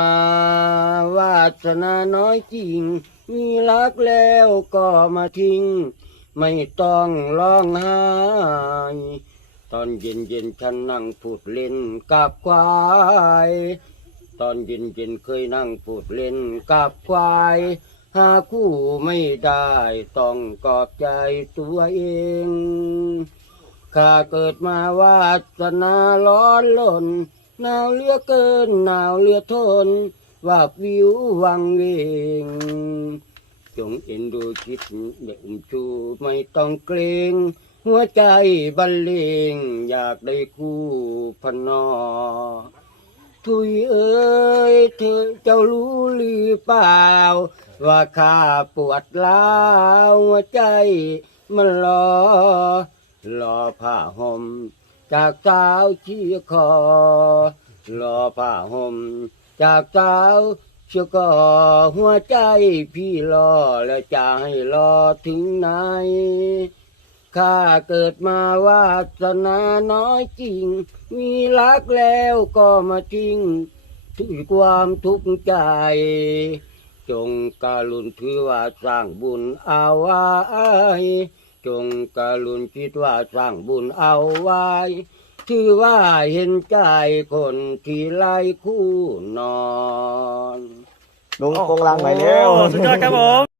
มาวาสนาน้อยจริง มีรักแล้วก็มาทิ้ง ไม่ต้องร้องไห้ตอนเย็นเย็นฉันนั่งพูดเล่นกับควาย ตอนเย็นเย็นเคยนั่งพูดเล่นกับควาย หาคู่ไม่ได้ต้องกอบใจตัวเองข้าเกิดมาวาสนาร้อนลน หนาวเลือเกินหนาวเลือทนว่าวิววังเวง จงเอ็นดูคิดเด็กชูไม่ต้องเกรงหัวใจบรรเลงอยากได้คู่พนอ ทุยเอ้ยเธอเจ้ารู้หรือเปล่า ว่าข้าปวดร้าวหัวใจมันรอรอผ้าห่ม จากสาวเชียคอรอผ้าห่มจากสาวเชียคอหัวใจพี่รอแล้วจะให้รอถึงไหนข้าเกิดมาวาสนาน้อยจริง มีรักแล้วก็มาทิ้งถึงความทุกข์ใจ จงการุณถือว่าสร้างบุญเอาไว้ จงการุณคิดว่าสร้างบุญเอาไว้ถือว่าเห็นใจคนที่ไล่คู่นอน ลุงโปงลังหน่อยเร็วโอ้สุดยอดครับผม